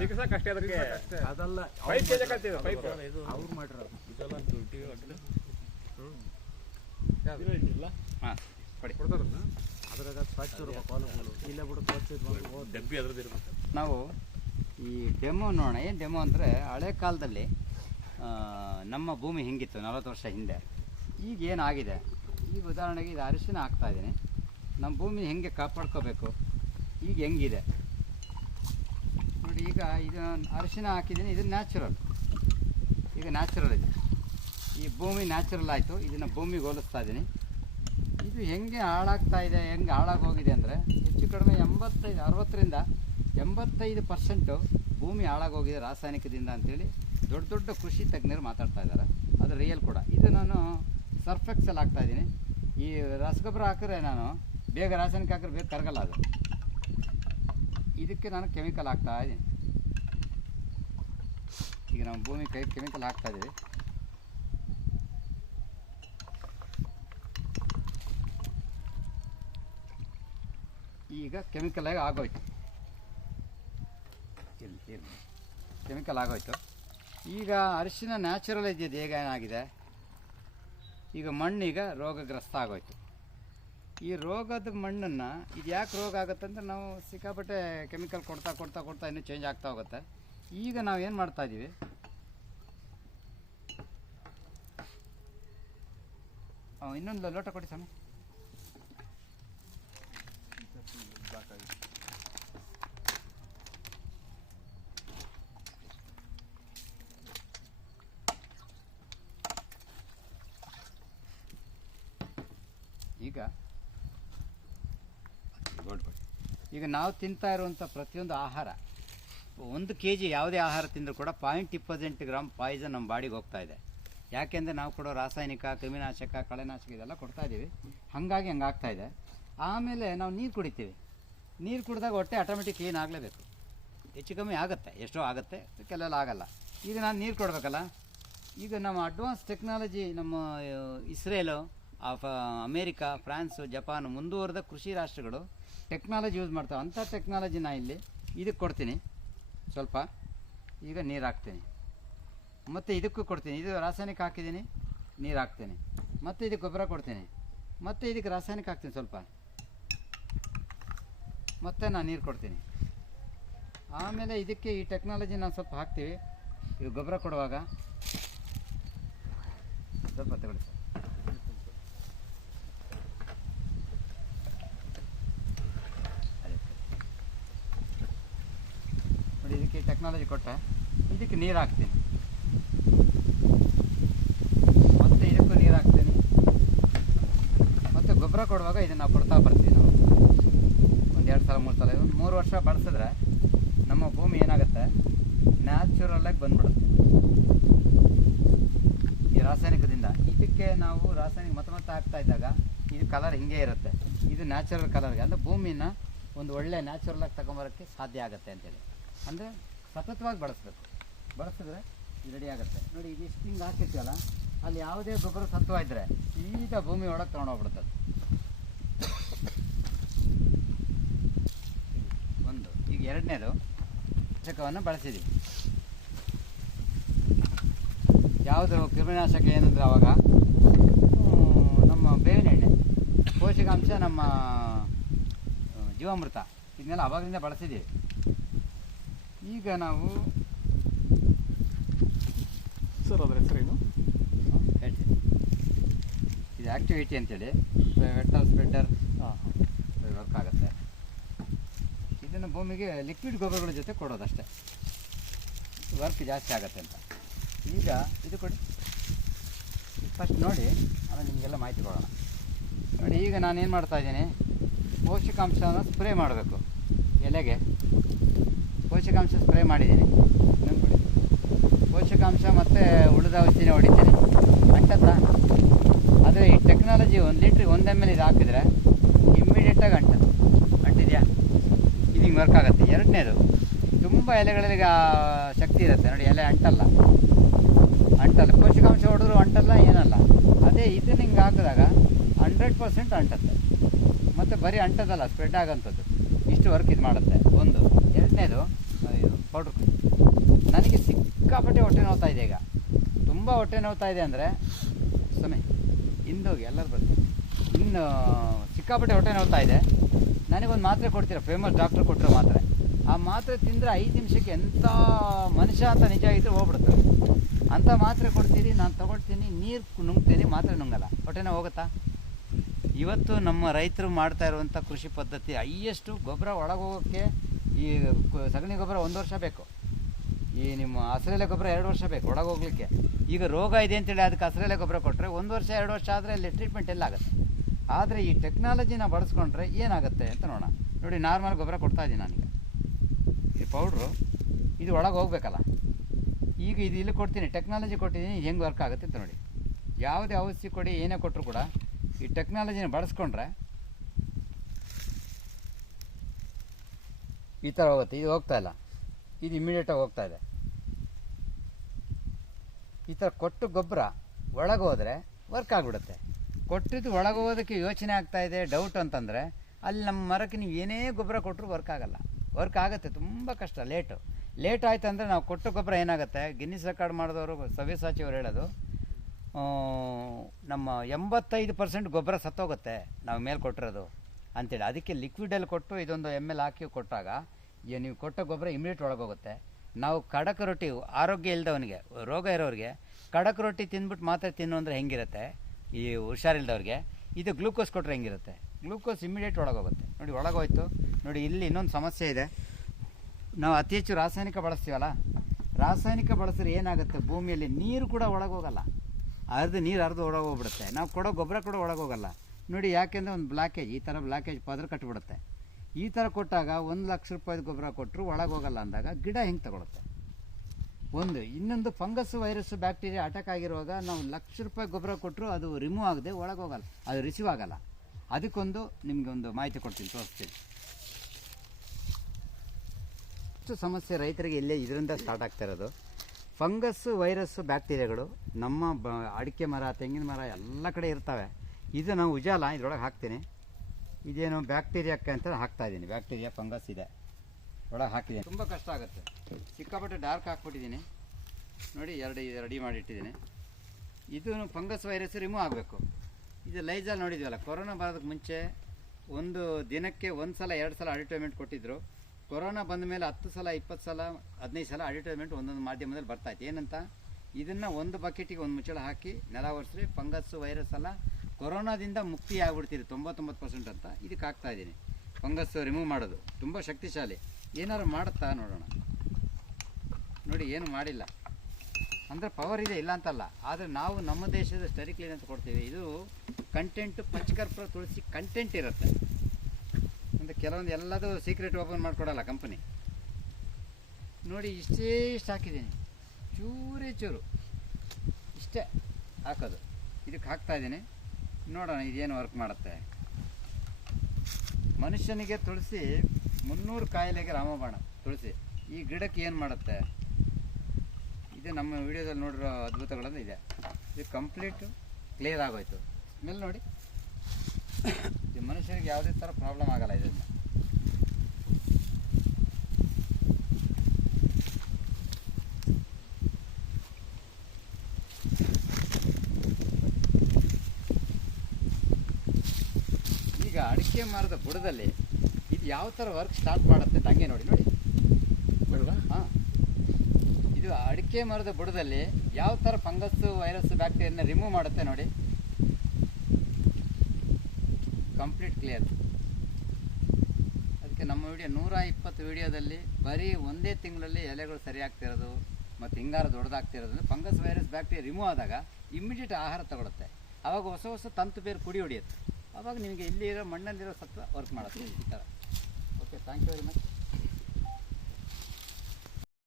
ಸಿಕ್ಸಕ್ಕೆ ಅಷ್ಟೇ ಅದಕ್ಕೆ ಅದಲ್ಲ 5 kg ಕಳ್ತಿದೆ ಪೈಪ್ ಅವ್ರು ಮಾಡಿರೋದು ಇದೆಲ್ಲ ಹಾಂ ಕೊಡಿ ಕೊಡ್ತಾರಲ್ಲ ಅದ್ರಾಗ ಸ್ವಚ್ಛ ಕಾಲಗಳು ಇಲ್ಲೇ ಬಿಡು ಸ್ವಚ್ಛ ಡಬ್ಬಿ ಅದ್ರದ್ದು ಇರ್ಬೇಕು. ನಾವು ಈ ಡೆಮೋ ನೋಡೋಣ. ಏನು ಡೆಮೋ ಅಂದರೆ ಹಳೆ ಕಾಲದಲ್ಲಿ ನಮ್ಮ ಭೂಮಿ ಹೆಂಗಿತ್ತು 40 ವರ್ಷ ಹಿಂದೆ, ಈಗ ಏನಾಗಿದೆ. ಈಗ ಉದಾಹರಣೆಗೆ ಇದು ಅರಿಶಿನ ಹಾಕ್ತಾಯಿದ್ದೀನಿ. ನಮ್ಮ ಭೂಮಿ ಹೆಂಗೆ ಕಾಪಾಡ್ಕೋಬೇಕು, ಈಗ ಹೆಂಗಿದೆ ನೋಡಿ. ಈಗ ಇದು ಅರಿಶಿನ ಹಾಕಿದ್ದೀನಿ, ಇದು ನ್ಯಾಚುರಲ್. ಈಗ ನ್ಯಾಚುರಲ್ ಇದೆ, ಈ ಭೂಮಿ ನ್ಯಾಚುರಲ್ ಆಯಿತು. ಇದನ್ನು ಭೂಮಿಗೆ ಹೋಲಿಸ್ತಾ ಇದ್ದೀನಿ. ಇದು ಹೆಂಗೆ ಹಾಳಾಗ್ತಾ ಇದೆ, ಹೆಂಗೆ ಹಾಳಾಗೋಗಿದೆ ಅಂದರೆ ಹೆಚ್ಚು ಕಡಿಮೆ 60-85% ಭೂಮಿ ಹಾಳಾಗೋಗಿದೆ ರಾಸಾಯನಿಕದಿಂದ ಅಂತೇಳಿ ದೊಡ್ಡ ದೊಡ್ಡ ಕೃಷಿ ತಜ್ಞರು ಮಾತಾಡ್ತಾ ಇದ್ದಾರೆ. ಅದು ರಿಯಲ್ ಕೂಡ. ಇದು ನಾನು ಸರ್ಫೆಕ್ಸಲ್ಲಿ ಹಾಕ್ತಾಯಿದ್ದೀನಿ. ಈ ರಸಗೊಬ್ಬರ ಹಾಕಿದ್ರೆ ನಾನು ಬೇಗ ರಾಸಾಯನಿಕ ಹಾಕಿದ್ರೆ ಬೇಗ ಕರಗಲ್ಲ ಅದು. ಇದಕ್ಕೆ ನಾನು ಕೆಮಿಕಲ್ ಹಾಕ್ತಾಯಿದ್ದೀನಿ. ಈಗ ನಾವು ಭೂಮಿ ಕೆಮಿಕಲ್ ಹಾಕ್ತಾಯಿದ್ದೀವಿ. ಈಗ ಕೆಮಿಕಲ್ ಆಗಿ ಆಗೋಯ್ತು, ಇಲ್ಲಿ ಕೆಮಿಕಲ್ ಆಗೋಯ್ತು. ಈಗ ಅರಿಶಿನ ನ್ಯಾಚುರಲ್ ಇದೆಯದು ಹೇಗೆ ಏನಾಗಿದೆ, ಈಗ ಮಣ್ಣೀಗ ರೋಗಗ್ರಸ್ತ ಆಗೋಯ್ತು. ಈ ರೋಗದ ಮಣ್ಣನ್ನು ಇದು ಯಾಕೆ ರೋಗ ಆಗುತ್ತಂದ್ರೆ ನಾವು ಸಿಕ್ಕಾಪಟ್ಟೆ ಕೆಮಿಕಲ್ ಕೊಡ್ತಾ ಕೊಡ್ತಾ ಕೊಡ್ತಾ ಇನ್ನೂ ಚೇಂಜ್ ಆಗ್ತಾ ಹೋಗುತ್ತೆ. ಈಗ ನಾವು ಏನು ಮಾಡ್ತಾಯಿದ್ದೀವಿ, ಇನ್ನೊಂದು ಲೋಟ ಕೊಡಿ ಸ್ವಾಮಿ. ಈಗ ನಾವು ತಿಂತಾ ಇರುವಂಥ ಪ್ರತಿಯೊಂದು ಆಹಾರ, 1 kg ಯಾವುದೇ ಆಹಾರ ತಿಂದರೂ ಕೂಡ 0.20 ಗ್ರಾಮ್ ಪಾಯ್ಸನ್ ನಮ್ಮ ಬಾಡಿಗೆ ಹೋಗ್ತಾ ಇದೆ. ಯಾಕೆಂದರೆ ನಾವು ಕೊಡೋ ರಾಸಾಯನಿಕ, ಕ್ರಿಮಿನಾಶಕ, ಕಳೆನಾಶಕ ಇದೆಲ್ಲ ಕೊಡ್ತಾ ಇದ್ದೀವಿ. ಹಾಗಾಗಿ ಹಂಗೆ ಆಗ್ತಾಯಿದೆ. ಆಮೇಲೆ ನಾವು ನೀರು ಕುಡಿತೀವಿ. ನೀರು ಕುಡಿದಾಗ ಹೊಟ್ಟೆ ಆಟೋಮೆಟಿಕ್ ಕ್ಲೀನ್ ಆಗಲೇಬೇಕು. ಹೆಚ್ಚು ಕಮ್ಮಿ ಆಗುತ್ತೆ, ಎಷ್ಟೋ ಆಗುತ್ತೆ, ಕೆಲವೆಲ್ಲ ಆಗಲ್ಲ. ಈಗ ನಾನು ನೀರು ಕೊಡಬೇಕಲ್ಲ. ಈಗ ನಮ್ಮ ಅಡ್ವಾನ್ಸ್ ಟೆಕ್ನಾಲಜಿ, ನಮ್ಮ ಇಸ್ರೇಲು, ಅಮೇರಿಕಾ, ಫ್ರಾನ್ಸು, ಜಪಾನ್ ಮುಂದುವರೆದ ಕೃಷಿ ರಾಷ್ಟ್ರಗಳು ಟೆಕ್ನಾಲಜಿ ಯೂಸ್ ಮಾಡ್ತಾವೆ. ಅಂಥ ಟೆಕ್ನಾಲಜಿನ ಇಲ್ಲಿ ಇದಕ್ಕೆ ಕೊಡ್ತೀನಿ. ಸ್ವಲ್ಪ ಈಗ ನೀರು ಹಾಕ್ತೀನಿ, ಮತ್ತು ಇದಕ್ಕೂ ಕೊಡ್ತೀನಿ. ಇದು ರಾಸಾಯನಿಕ ಹಾಕಿದ್ದೀನಿ, ನೀರು ಹಾಕ್ತೀನಿ. ಮತ್ತು ಇದಕ್ಕೆ ಗೊಬ್ಬರ ಕೊಡ್ತೀನಿ, ಮತ್ತು ಇದಕ್ಕೆ ರಾಸಾಯನಿಕ ಹಾಕ್ತೀನಿ ಸ್ವಲ್ಪ, ಮತ್ತು ನಾನು ನೀರು ಕೊಡ್ತೀನಿ. ಆಮೇಲೆ ಇದಕ್ಕೆ ಈ ಟೆಕ್ನಾಲಜಿ ನಾನು ಸ್ವಲ್ಪ ಹಾಕ್ತೀವಿ. ಇದು ಗೊಬ್ಬರ ಕೊಡುವಾಗ ಸ್ವಲ್ಪ ತಗೊಳ್ಳಿ ಸರ್. ನೋಡಿ, ಇದಕ್ಕೆ ಟೆಕ್ನಾಲಜಿ ಕೊಟ್ಟೆ. ಇದಕ್ಕೆ ನೀರು ಹಾಕ್ತೀನಿ, ಮತ್ತು ಇದಕ್ಕೂ ನೀರು ಹಾಕ್ತೀನಿ. ಮತ್ತು ಗೊಬ್ಬರ ಕೊಡುವಾಗ ಇದನ್ನು ನಾವು ಕೊಡ್ತಾ ಬರ್ತೀವಿ. ನಾವು 1-2 ಸಲ 3 ಸಲ, 3 ವರ್ಷ ಬಳಸಿದ್ರೆ ನಮ್ಮ ಭೂಮಿ ಏನಾಗುತ್ತೆ, ನ್ಯಾಚುರಲಾಗಿ ಬಂದ್ಬಿಡುತ್ತೆ ಈ ರಾಸಾಯನಿಕದಿಂದ. ಇದಕ್ಕೆ ನಾವು ರಾಸಾಯನಿಕ ಮತ್ತೆ ಹಾಕ್ತಾ ಇದ್ದಾಗ ಇದು ಕಲರ್ ಹಿಂಗೆ ಇರುತ್ತೆ. ಇದು ನ್ಯಾಚುರಲ್ ಕಲರ್ಗೆ, ಅಂದರೆ ಭೂಮಿನ ಒಂದು ಒಳ್ಳೆ ನ್ಯಾಚುರಲಾಗಿ ತಗೊಂಬರೋಕ್ಕೆ ಸಾಧ್ಯ ಆಗುತ್ತೆ ಅಂತೇಳಿ. ಅಂದರೆ ಸತತವಾಗಿ ಬಳಸಬೇಕು. ಬಳಸಿದ್ರೆ ಇದು ರೆಡಿ ಆಗುತ್ತೆ. ನೋಡಿ, ಇದು ಇಷ್ಟು ಹಿಂಗೆ ಹಾಕಿರ್ತೀವಲ್ಲ, ಅಲ್ಲಿ ಯಾವುದೇ ಗೊಬ್ಬರ ಸತ್ವ ಇದ್ದರೆ ಸೀದಾ ಭೂಮಿ ಒಳಗೆ ತೊಗೊಂಡೋಗ್ಬಿಡುತ್ತೆ. ಒಂದು ಈಗ ಎರಡನೇದು ನಾಶಕವನ್ನು ಬಳಸಿದ್ದೀವಿ. ಯಾವುದು ಕ್ರಿಮಿನಾಶಕ ಏನಂದರೆ ಆವಾಗ ನಮ್ಮ ಬೇವಿನ ಎಣ್ಣೆ, ಪೋಷಕಾಂಶ, ನಮ್ಮ ಜೀವಾಮೃತ, ಇದನ್ನೆಲ್ಲ ಆವಾಗಲಿಂದ ಬಳಸಿದ್ದೀವಿ. ಈಗ ನಾವು ಸರ್ ಅದರ ಹೆಸರೇನು ಹೇಳ್ತೀನಿ. ಇದು ಆ್ಯಕ್ಟಿವಿಟಿ ಅಂತೇಳಿ ವೆಟರ್ ಸ್ಪ್ರೆಡರ್ ವರ್ಕ್ ಆಗುತ್ತೆ. ಇದನ್ನು ಭೂಮಿಗೆ ಲಿಕ್ವಿಡ್ ಗೊಬ್ಬರಗಳ ಜೊತೆ ಕೊಡೋದಷ್ಟೇ, ವರ್ಕ್ ಜಾಸ್ತಿ ಆಗುತ್ತೆ ಅಂತ. ಈಗ ಇದು ಕೊಡಿ ಫಸ್ಟ್ ನೋಡಿ, ಆಮೇಲೆ ನಿಮಗೆಲ್ಲ ಮಾಹಿತಿ ಕೊಡೋಣ. ನೋಡಿ, ಈಗ ನಾನೇನು ಮಾಡ್ತಾಯಿದ್ದೀನಿ, ಪೋಷಕಾಂಶನ ಸ್ಪ್ರೇ ಮಾಡಬೇಕು. ಎಲೆಗೆ ಪೋಷಕಾಂಶ ಸ್ಪ್ರೇ ಮಾಡಿದ್ದೀನಿ. ಇನ್ನೊಂದು ಕೊಡಿ. ಪೋಷಕಾಂಶ ಮತ್ತು ಉಳಿದ ಔಷಧಿನ ಹೊಡಿತೀನಿ. ಅಂಟತ್ತಾ? ಆದರೆ ಈ ಟೆಕ್ನಾಲಜಿ 1 ಲೀಟ್ರಿಗೆ 1 ml ಇದು ಹಾಕಿದರೆ ಇಮ್ಮಿಡಿಯೇಟಾಗಿ ಅಂಟಿದೆಯಾ, ಇದು ಹಿಂಗೆ ವರ್ಕ್ ಆಗುತ್ತೆ. ಎರಡನೇದು, ತುಂಬ ಎಲೆಗಳಲ್ಲಿ ಶಕ್ತಿ ಇರುತ್ತೆ ನೋಡಿ, ಎಲೆ ಅಂಟಲ್ಲ. ಪೋಷಕಾಂಶ ಹೊಡೆದ್ರು ಅಂಟಲ್ಲ, ಏನಲ್ಲ. ಅದೇ ಇದನ್ನು ಹಿಂಗೆ ಹಾಕಿದಾಗ 100% ಅಂಟತ್ತೆ. ಮತ್ತು ಬರೀ ಅಂಟದಲ್ಲ, ಸ್ಪ್ರೆಡ್ ಆಗೋಂಥದ್ದು. ಇಷ್ಟು ವರ್ಕ್ ಇದು ಮಾಡುತ್ತೆ. ಒಂದು. ಎರಡನೇದು, ಪೌಡ್ರ್ ನನಗೆ ಸಿಕ್ಕಾಪಟ್ಟೆ ಹೊಟ್ಟೆ ನೋವ್ತಾ ಇದೆ ಈಗ, ತುಂಬ ಹೊಟ್ಟೆ ನೋವ್ತಾ ಇದೆ ಅಂದರೆ ಸಮಯ ಹಿಂದೋಗಿ ಎಲ್ಲರೂ ಬರ್ತೀವಿ. ಇನ್ನು ಸಿಕ್ಕಾಪಟ್ಟೆ ಹೊಟ್ಟೆ ನೋವ್ತಾ ಇದೆ, ನನಗೊಂದು ಮಾತ್ರೆ ಕೊಡ್ತೀರಾ, ಫೇಮಸ್ ಡಾಕ್ಟ್ರ್ ಕೊಟ್ಟರು ಮಾತ್ರೆ. ಆ ಮಾತ್ರೆ ತಿಂದರೆ 5 ನಿಮಿಷಕ್ಕೆ ಎಂಥ ಮನುಷ್ಯ ಅಂತ ನಿಜ ಇದ್ದರೆ ಹೋಗ್ಬಿಡ್ತಾರೆ. ಅಂಥ ಮಾತ್ರೆ ಕೊಡ್ತೀರಿ, ನಾನು ತೊಗೊಳ್ತೀನಿ, ನೀರು ನುಂಗ್ತೀನಿ, ಮಾತ್ರೆ ನುಂಗಲ್ಲ, ಹೊಟ್ಟೆನೋ ಹೋಗುತ್ತಾ? ಇವತ್ತು ನಮ್ಮ ರೈತರು ಮಾಡ್ತಾ ಇರುವಂಥ ಕೃಷಿ ಪದ್ಧತಿ ಹೈಯೆಸ್ಟು. ಗೊಬ್ಬರ ಒಳಗೆ ಹೋಗೋಕ್ಕೆ ಈ ಸಗಣಿ ಗೊಬ್ಬರ 1 ವರ್ಷ ಬೇಕು, ಈ ನಿಮ್ಮ ಹಸಿರೆಲೆ ಗೊಬ್ಬರ 2 ವರ್ಷ ಬೇಕು ಒಳಗೆ ಹೋಗ್ಲಿಕ್ಕೆ. ಈಗ ರೋಗ ಇದೆ ಅಂತೇಳಿ ಅದಕ್ಕೆ ಹಸಿರೆಲೆ ಗೊಬ್ಬರ ಕೊಟ್ಟರೆ 1 ವರ್ಷ 2 ವರ್ಷ ಆದರೆ ಅಲ್ಲಿ ಟ್ರೀಟ್ಮೆಂಟ್ ಎಲ್ಲ ಆಗುತ್ತೆ. ಆದರೆ ಈ ಟೆಕ್ನಾಲಜಿನ ಬಳಸ್ಕೊಂಡ್ರೆ ಏನಾಗುತ್ತೆ ಅಂತ ನೋಡೋಣ. ನೋಡಿ, ನಾರ್ಮಲ್ ಗೊಬ್ಬರ ಕೊಡ್ತಾಯಿದ್ದೀನಿ ನಾನೀಗ, ಈ ಪೌಡ್ರು ಇದು ಒಳಗೆ ಹೋಗ್ಬೇಕಲ್ಲ. ಈಗ ಇದು ಇಲ್ಲಿ ಕೊಡ್ತೀನಿ, ಟೆಕ್ನಾಲಜಿ ಕೊಟ್ಟಿದ್ದೀನಿ, ಇದು ಹೆಂಗೆ ವರ್ಕ್ ಆಗುತ್ತೆ ಅಂತ ನೋಡಿ. ಯಾವುದೇ ಔಷಧಿ ಕೊಡಿ, ಏನೇ ಕೊಟ್ಟರು ಕೂಡ ಈ ಟೆಕ್ನಾಲಜಿನ ಬಳಸ್ಕೊಂಡ್ರೆ ಈ ಥರ ಹೋಗುತ್ತೆ. ಇದು ಹೋಗ್ತಾ ಇಲ್ಲ, ಇದು ಇಮ್ಮಿಡಿಯೇಟಾಗಿ ಹೋಗ್ತಾ ಇದೆ. ಈ ಥರ ಕೊಟ್ಟು ಗೊಬ್ಬರ ಒಳಗೆ ಹೋದರೆ ವರ್ಕ್ ಆಗಿಬಿಡುತ್ತೆ. ಕೊಟ್ಟಿದ್ದು ಒಳಗೆ ಹೋಗೋದಕ್ಕೆ ಯೋಚನೆ ಆಗ್ತಾ ಇದೆ, ಡೌಟ್ ಅಂತಂದರೆ ಅಲ್ಲಿ ನಮ್ಮ ಮರಕ್ಕೆ ನೀವು ಏನೇ ಗೊಬ್ಬರ ಕೊಟ್ಟರು ವರ್ಕ್ ಆಗಲ್ಲ. ವರ್ಕ್ ಆಗುತ್ತೆ, ತುಂಬ ಕಷ್ಟ. ಲೇಟ್ ಆಯ್ತು ಅಂದರೆ ನಾವು ಕೊಟ್ಟ ಗೊಬ್ಬರ ಏನಾಗುತ್ತೆ, ಗಿನ್ನಿಸ್ ರೆಕಾರ್ಡ್ ಮಾಡಿದವರು ಸವ್ಯಸಾಚಿ ಅವರು ಹೇಳೋದು, ನಮ್ಮ 85% ಗೊಬ್ಬರ ಸತ್ತೋಗುತ್ತೆ ನಾವು ಮೇಲೆ ಕೊಟ್ಟಿರೋದು ಅಂತೇಳಿ. ಅದಕ್ಕೆ ಲಿಕ್ವಿಡಲ್ಲಿ ಕೊಟ್ಟು ಇದೊಂದು ml ಹಾಕಿ ಕೊಟ್ಟಾಗ ನೀವು ಕೊಟ್ಟ ಗೊಬ್ಬರ ಇಮಿಡಿಯೇಟ್ ಒಳಗೋಗುತ್ತೆ. ನಾವು ಕಡಕ್ ರೊಟ್ಟಿ, ಆರೋಗ್ಯ ಇಲ್ದವನಿಗೆ, ರೋಗ ಇರೋರಿಗೆ ಕಡಕ್ ರೊಟ್ಟಿ ತಿಂದ್ಬಿಟ್ಟು ಮಾತ್ರ ತಿನ್ನು ಅಂದರೆ ಹೆಂಗಿರುತ್ತೆ, ಈ ಹುಷಾರಿಲ್ದವ್ರಿಗೆ ಇದು ಗ್ಲೂಕೋಸ್ ಕೊಟ್ಟರೆ ಹೆಂಗಿರುತ್ತೆ, ಗ್ಲೂಕೋಸ್ ಇಮಿಡಿಯೇಟ್ ಒಳಗೋಗುತ್ತೆ. ನೋಡಿ, ಒಳಗೋಯ್ತು. ನೋಡಿ, ಇಲ್ಲಿ ಇನ್ನೊಂದು ಸಮಸ್ಯೆ ಇದೆ. ನಾವು ಅತಿ ಹೆಚ್ಚು ರಾಸಾಯನಿಕ ಬಳಸ್ತೀವಲ್ಲ, ರಾಸಾಯನಿಕ ಬಳಸಿದ್ರೆ ಏನಾಗುತ್ತೆ, ಭೂಮಿಯಲ್ಲಿ ನೀರು ಕೂಡ ಒಳಗೋಗಲ್ಲ, ನೀರು ಅರ್ಧ ಒಳಗೋಗ್ಬಿಡುತ್ತೆ. ನಾವು ಕೊಡೋ ಗೊಬ್ಬರ ಕೂಡ ಒಳಗೋಗಲ್ಲ. ನೋಡಿ, ಯಾಕೆಂದರೆ ಒಂದು ಬ್ಲಾಕೇಜ್, ಈ ಥರ ಬ್ಲಾಕೇಜ್ ಪದ್ರ ಕಟ್ಟಿಬಿಡುತ್ತೆ. ಈ ಥರ ಕೊಟ್ಟಾಗ 1 ಲಕ್ಷ ರೂಪಾಯಿ ಗೊಬ್ಬರ ಕೊಟ್ಟರು ಒಳಗೋಗಲ್ಲ ಅಂದಾಗ ಗಿಡ ಹೆಂಗೆ ತಗೊಳುತ್ತೆ? ಇನ್ನೊಂದು ಫಂಗಸ್, ವೈರಸ್, ಬ್ಯಾಕ್ಟೀರಿಯಾ ಅಟ್ಯಾಕ್ ಆಗಿರುವಾಗ ನಾವು 1 ಲಕ್ಷ ರೂಪಾಯಿ ಗೊಬ್ಬರ ಕೊಟ್ಟರು ಅದು ರಿಮೂವ್ ಆಗದೆ ಒಳಗೋಗಲ್ಲ, ಅದು ರಿಸೀವ್ ಆಗಲ್ಲ. ಅದಕ್ಕೊಂದು ನಿಮಗೆ ಒಂದು ಮಾಹಿತಿ ಕೊಡ್ತೀನಿ, ತೋರಿಸ್ತೀನಿ. ಇಷ್ಟು ಸಮಸ್ಯೆ ರೈತರಿಗೆ ಇಲ್ಲೇ ಇದರಿಂದ ಸ್ಟಾರ್ಟ್ ಆಗ್ತಾ ಇರೋದು. ಫಂಗಸ್ಸು, ವೈರಸ್ಸು, ಬ್ಯಾಕ್ಟೀರಿಯಾಗಳು ನಮ್ಮ ಅಡಿಕೆ ಮರ, ತೆಂಗಿನ ಮರ ಎಲ್ಲ ಕಡೆ ಇರ್ತವೆ. ಇದು ನಾವು ಉಜಾಲ ಇದ್ರೊಳಗೆ ಹಾಕ್ತೀನಿ. ಇದೇನು ಬ್ಯಾಕ್ಟೀರಿಯಾಕ್ಕೆ ಅಂತ ಹಾಕ್ತಾಯಿದ್ದೀನಿ. ಬ್ಯಾಕ್ಟೀರಿಯಾ, ಫಂಗಸ್ ಇದೆ ಒಳಗೆ ಹಾಕಿದ್ದೀನಿ. ತುಂಬ ಕಷ್ಟ ಆಗುತ್ತೆ, ಸಿಕ್ಕಾಪಟ್ಟೆ ಡಾರ್ಕ್ ಹಾಕ್ಬಿಟ್ಟಿದ್ದೀನಿ. ನೋಡಿ, 2 ರೆಡಿ ಮಾಡಿಟ್ಟಿದ್ದೀನಿ. ಇದು ಫಂಗಸ್, ವೈರಸ್ ರಿಮೂವ್ ಆಗಬೇಕು. ಇದು ಲೈಜಾಲ್ ನೋಡಿದ್ವಲ್ಲ, ಕೊರೋನಾ ಬರೋದಕ್ಕೆ ಮುಂಚೆ ಒಂದು ದಿನಕ್ಕೆ 1 ಸಲ 2 ಸಲ ಅಡ್ವರ್ಟೈಸ್ಮೆಂಟ್ ಕೊಟ್ಟಿದ್ದರು. ಕೊರೋನಾ ಬಂದ ಮೇಲೆ 10 ಸಲ 20 ಸಲ 15 ಸಲ ಅಡ್ವರ್ಟೈಸ್ಮೆಂಟ್ ಒಂದೊಂದು ಮಾಧ್ಯಮದಲ್ಲಿ ಬರ್ತಾಯಿತ್ತು. ಏನಂತ, ಇದನ್ನು ಒಂದು ಬಕೆಟಿಗೆ ಒಂದು ಮುಚ್ಚಳ ಹಾಕಿ ನೆಲ ಒರೆಸ್ರಿ, ಫಂಗಸ್ಸು, ವೈರಸ್ ಎಲ್ಲ ಕೊರೋನಾದಿಂದ ಮುಕ್ತಿ ಆಗ್ಬಿಡ್ತೀರಿ 99% ಅಂತ. ಇದಕ್ಕೆ ಹಾಕ್ತಾಯಿದ್ದೀನಿ. ಫಂಗಸ್ಸು ರಿಮೂವ್ ಮಾಡೋದು ತುಂಬ ಶಕ್ತಿಶಾಲಿ. ಏನಾದ್ರು ಮಾಡುತ್ತಾ ನೋಡೋಣ. ನೋಡಿ, ಏನು ಮಾಡಿಲ್ಲ ಅಂದರೆ ಪವರ್ ಇದೆ, ಇಲ್ಲ ಅಂತಲ್ಲ. ಆದರೆ ನಾವು ನಮ್ಮ ದೇಶದ ಸ್ಟರಿ ಕ್ಲೀನ್ ಅಂತ ಕೊಡ್ತೀವಿ. ಇದು ಕಂಟೆಂಟು ಪಂಚಕರ್ಪೂರ, ತುಳಸಿ ಕಂಟೆಂಟ್ ಇರುತ್ತೆ. ಅಂದರೆ ಕೆಲವೊಂದು ಎಲ್ಲದೂ ಸೀಕ್ರೆಟ್ ಓಪನ್ ಮಾಡಿಕೊಡಲ್ಲ ಕಂಪನಿ. ನೋಡಿ, ಇಷ್ಟೇ ಇಷ್ಟು ಹಾಕಿದ್ದೀನಿ, ಚೂರೇ ಚೂರು ಇಷ್ಟೇ ಹಾಕೋದು. ಇದಕ್ಕೆ ಹಾಕ್ತಾಯಿದ್ದೀನಿ, ನೋಡೋಣ ಇದೇನು ವರ್ಕ್ ಮಾಡುತ್ತೆ. ಮನುಷ್ಯನಿಗೆ ತುಳಸಿ 300 ಕಾಯಿಲೆಗೆ ರಾಮಬಾಣ ತುಳಸಿ. ಈ ಗಿಡಕ್ಕೆ ಏನು ಮಾಡುತ್ತೆ, ಇದು ನಮ್ಮ ವಿಡಿಯೋದಲ್ಲಿ ನೋಡಿರೋ ಅದ್ಭುತಗಳನ್ನು ಇದೆ. ಇದು ಕಂಪ್ಲೀಟ್ ಕ್ಲಿಯರ್ ಆಗೋಯ್ತು. ಸ್ಮೆಲ್ ನೋಡಿ, ಇದು ಮನುಷ್ಯರಿಗೆ ಯಾವುದೇ ಥರ ಪ್ರಾಬ್ಲಮ್ ಆಗಲ್ಲ ಇದರಿಂದ. ಈಗ ಅಡಿಕೆ ಮರದ ಬುಡದಲ್ಲಿ ಇದು ಯಾವ ಥರ ವರ್ಕ್ ಸ್ಟಾರ್ಟ್ ಮಾಡುತ್ತೆ ಹಂಗೆ ನೋಡಿ. ಹಾಂ, ಇದು ಅಡಿಕೆ ಮರದ ಬುಡದಲ್ಲಿ ಯಾವ ಥರ ಫಂಗಸ್ಸು, ವೈರಸ್, ಬ್ಯಾಕ್ಟೀರಿಯಾನ ರಿಮೂವ್ ಮಾಡುತ್ತೆ ನೋಡಿ. Complete clear. ಅದಕ್ಕೆ ನಮ್ಮ ವಿಡಿಯೋ 120 ವಿಡಿಯೋದಲ್ಲಿ ಬರೀ ಒಂದೇ ತಿಂಗಳಲ್ಲಿ ಎಲೆಗಳು ಸರಿ ಆಗ್ತಿರೋದು ಮತ್ತು ಹಿಂಗಾರ ದೊಡ್ಡದಾಗ್ತಿರೋದು. ಫಂಗಸ್, ವೈರಸ್, ಬ್ಯಾಕ್ಟೀರಿಯಾ ರಿಮೂವ್ ಆದಾಗ ಇಮ್ಮಿಡಿಯೇಟ್ ಆಹಾರ ತಗೊಳುತ್ತೆ. ಆವಾಗ ಹೊಸ ತಂತು ಬೇರು ಕುಡಿ ಹೊಡಿಯುತ್ತೆ. ಆವಾಗ ನಿಮಗೆ ಇಲ್ಲಿರೋ ಮಣ್ಣಲ್ಲಿರೋ ಸತ್ವ ವರ್ಕ್ ಮಾಡುತ್ತೆ ಈ ಥರ. Okay, thank you very much.